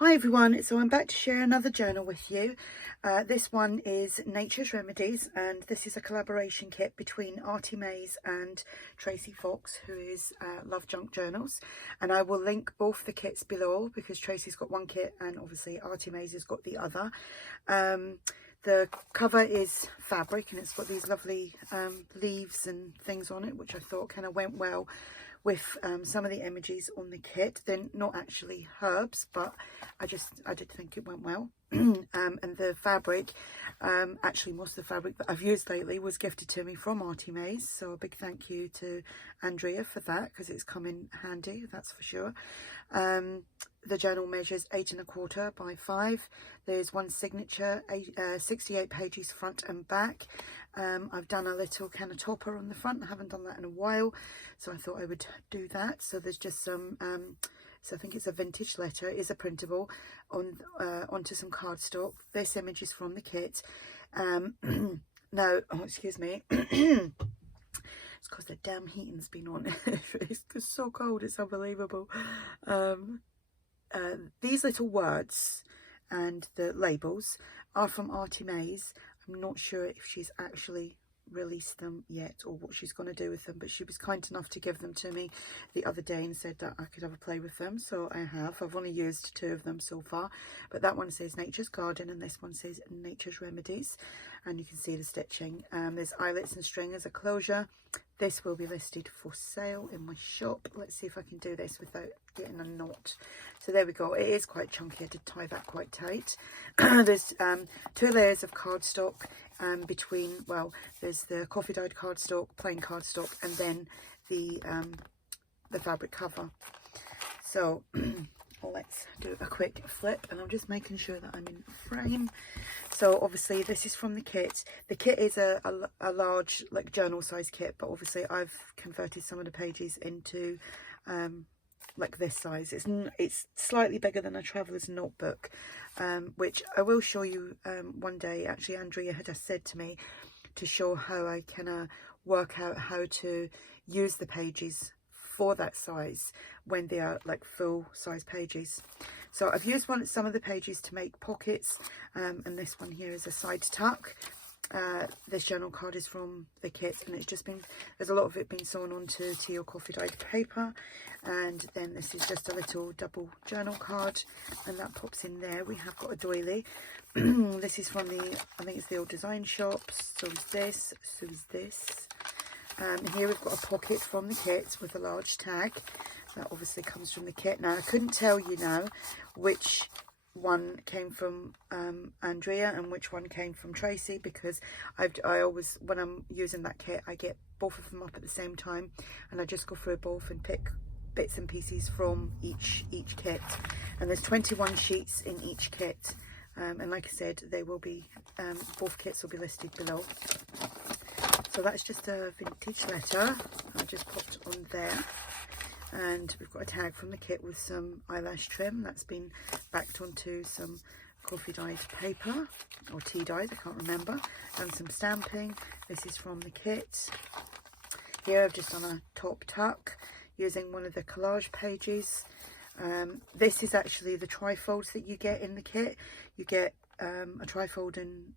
Hi everyone, so I'm back to share another journal with you. This one is Nature's Remedies, and this is a collaboration kit between ARTYmaze and Tracie Fox, who is Love Junk Journals. And I will link both the kits below because Tracie's got one kit and obviously ARTYmaze has got the other. The cover is fabric and it's got these lovely leaves and things on it, which I thought kind of went well with some of the images on the kit. They're not actually herbs, but I did think it went well. And the fabric, actually most of the fabric that I've used lately was gifted to me from ARTYmaze, so a big thank you to Andrea for that because it's come in handy, that's for sure. The journal measures 8 1/4 by 5. There's one signature, 68 pages front and back. I've done a little kind of topper on the front. I haven't done that in a while, so I thought I would do that. So there's just some, so I think it's a vintage letter. It is a printable onto some cardstock. This image is from the kit. Now, oh, excuse me. It's because the damn heating's been on. It's so cold, it's unbelievable. These little words and the labels are from ARTYmaze. I'm not sure if she's actually released them yet or what she's going to do with them, but she was kind enough to give them to me the other day and said that I could have a play with them, so I have. I've only used 2 of them so far, but that one says Nature's Garden and this one says Nature's Remedies, and you can see the stitching. There's eyelets and string as a closure. This will be listed for sale in my shop. Let's see if I can do this without getting a knot. So there we go. It is quite chunky. I did tie that quite tight. There's 2 layers of cardstock between, well, there's the coffee dyed cardstock, plain cardstock, and then the fabric cover. So let's do a quick flip, and I'm just making sure that I'm in frame. So obviously this is from the kit. The kit is a large, like, journal size kit, but obviously I've converted some of the pages into like this size. It's slightly bigger than a traveler's notebook, which I will show you one day. Actually, Andrea had said to me to show how I can work out how to use the pages for that size when they are like full size pages. So I've used some of the pages to make pockets, and this one here is a side tuck. This journal card is from the kit, and it's just been, there's a lot of it been sewn onto teal coffee dyed paper. And then this is just a little double journal card, and that pops in there. We have got a doily. This is from the, I think it's the old design shops. So is this, so is this. Here we've got a pocket from the kit with a large tag. That obviously comes from the kit. Now I couldn't tell you now which one came from Andrea and which one came from Tracie, because I always, when I'm using that kit, I get both of them up at the same time, and I just go through both and pick bits and pieces from each kit. And there's 21 sheets in each kit, and like I said, they will be both kits will be listed below. So that's just a vintage letter I just popped on there. And we've got a tag from the kit with some eyelash trim that's been backed onto some coffee dyed paper or tea dyed, I can't remember, and some stamping. This is from the kit. Here I've just done a top tuck using one of the collage pages. This is actually the trifolds that you get in the kit. You get a trifold in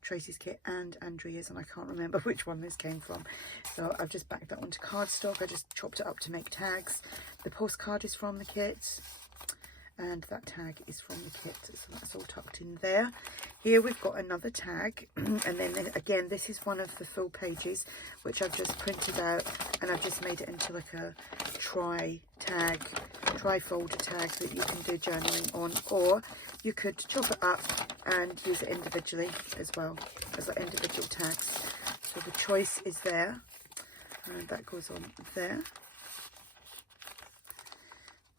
Tracie's kit and Andrea's, and I can't remember which one this came from. So I've just backed that onto cardstock. I just chopped it up to make tags. The postcard is from the kit, and that tag is from the kit, so that's all tucked in there. Here we've got another tag, and then again this is one of the full pages which I've just printed out, and I've just made it into like a trifold tag that you can do journaling on, or you could chop it up and use it individually as well as like individual tags. So the choice is there, and that goes on there.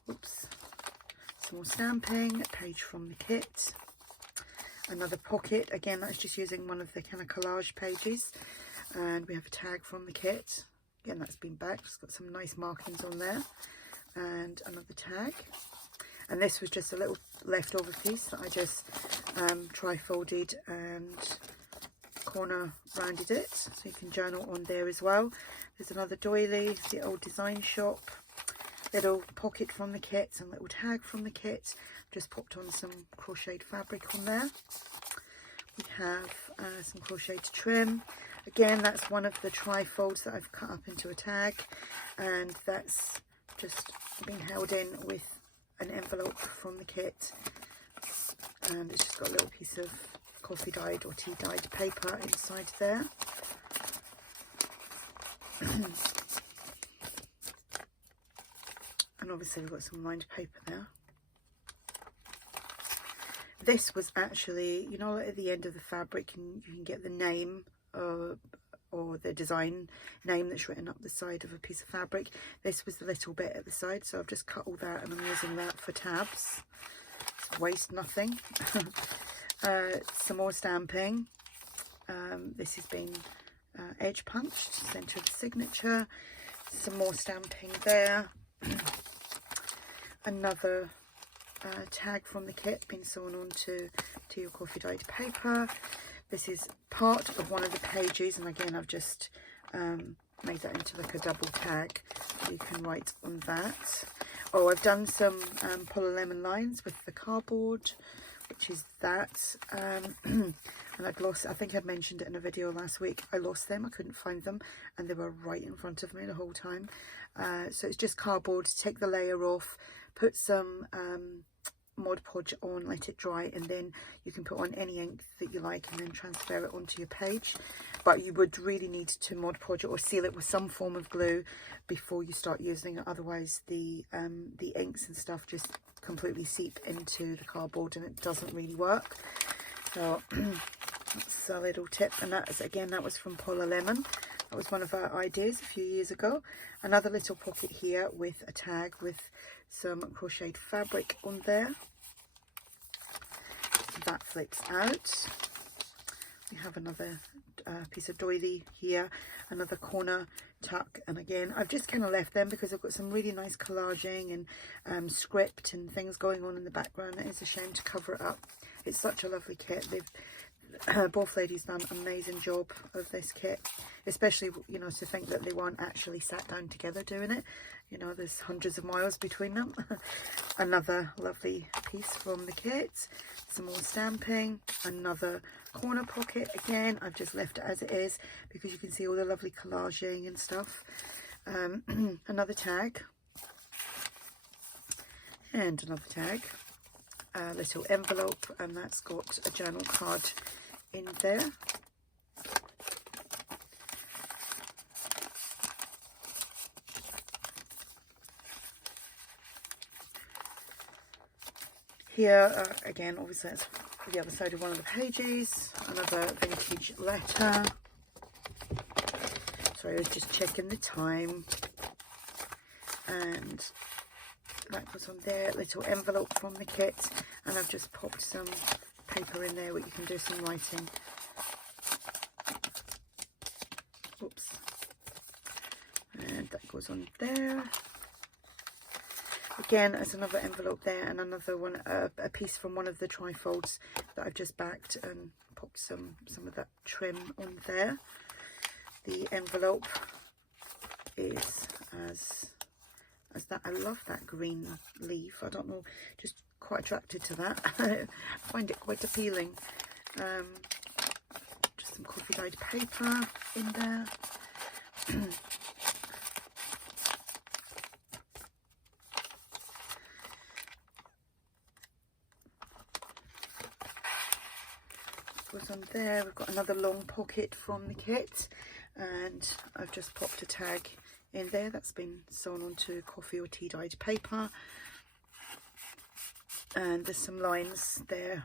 Oops. Some more stamping, a page from the kit, another pocket, again that's just using one of the kind of collage pages, and we have a tag from the kit, again that's been backed, it's got some nice markings on there, and another tag. And this was just a little leftover piece that I just tri-folded and corner rounded it, so you can journal on there as well. There's another doily, the old design shop. little pocket from the kit and little tag from the kit. Just popped on some crocheted fabric on there. We have some crocheted trim. Again, that's one of the tri-folds that I've cut up into a tag, and that's just been held in with an envelope from the kit, and it's just got a little piece of coffee dyed or tea dyed paper inside there. And obviously we've got some lined paper there. This was actually, you know, at the end of the fabric and you can get the name or the design name that's written up the side of a piece of fabric. This was the little bit at the side, so I've just cut all that and I'm using that for tabs. Just waste nothing. Some more stamping. This has been edge punched, centre of the signature. Some more stamping there. Another tag from the kit being sewn onto your coffee dyed paper. This is part of one of the pages, and again I've just made that into like a double tag, so you can write on that. Oh, I've done some Polar Lemon lines with the cardboard, which is that. And I'd lost, I think I'd mentioned it in a video last week, I lost them, I couldn't find them, and they were right in front of me the whole time. So it's just cardboard. Take the layer off, put some Mod Podge on, let it dry, and then you can put on any ink that you like and then transfer it onto your page. But you would really need to Mod Podge it or seal it with some form of glue before you start using it, otherwise the inks and stuff just completely seep into the cardboard and it doesn't really work. So that's a little tip, and that's, again, that was from Polar Lemon. That was one of our ideas a few years ago. Another little pocket here with a tag with some crocheted fabric on there. That flips out. We have another piece of doily here, another corner tuck, and again I've just kind of left them because I've got some really nice collaging and script and things going on in the background. It is a shame to cover it up. It's such a lovely kit. They've both ladies done an amazing job of this kit, especially, you know, to think that they weren't actually sat down together doing it. You know, there's hundreds of miles between them. Another lovely piece from the kit. Some more stamping. Another corner pocket. Again, I've just left it as it is because you can see all the lovely collaging and stuff. Another tag. And another tag. A little envelope, and that's got a journal card in there. Here, again, obviously it's the other side of one of the pages, another vintage letter. Sorry, I was just checking the time. And that goes on there, little envelope from the kit, and I've just popped some paper in there where you can do some writing. Oops. And that goes on there. Again, there's another envelope there, and another one, a piece from one of the tri-folds that I've just backed and popped some of that trim on there. The envelope is as that. I love that green leaf. I don't know, just quite attracted to that. I find it quite appealing. Just some coffee dyed paper in there. Goes on there. We've got another long pocket from the kit, and I've just popped a tag in there that's been sewn onto coffee or tea dyed paper, and there's some lines there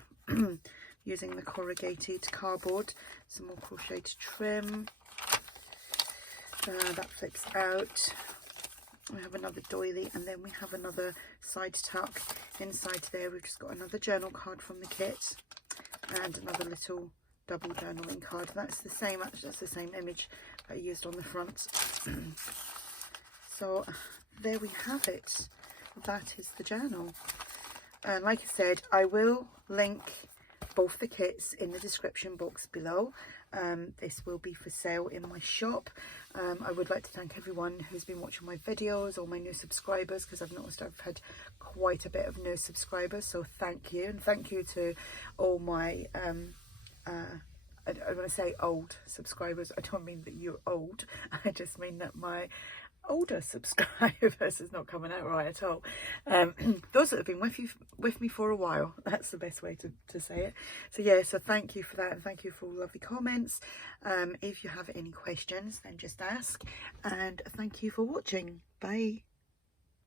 using the corrugated cardboard. Some more crocheted trim. That flips out. We have another doily, and then we have another side tuck. Inside there we've just got another journal card from the kit and another little double journaling card. That's the same, actually, that's the same image that I used on the front. So there we have it. That is the journal. And like I said, I will link both the kits in the description box below. This will be for sale in my shop. I would like to thank everyone who's been watching my videos, all my new subscribers, because I've noticed I've had quite a bit of new subscribers, so thank you. And thank you to all my I want to say old subscribers. I don't mean that you're old, I just mean that my older subscribers is not coming out right at all. Those that have been with me for a while, that's the best way to say it. So yeah, so thank you for that, and thank you for all lovely comments. If you have any questions, then just ask, and thank you for watching. Bye.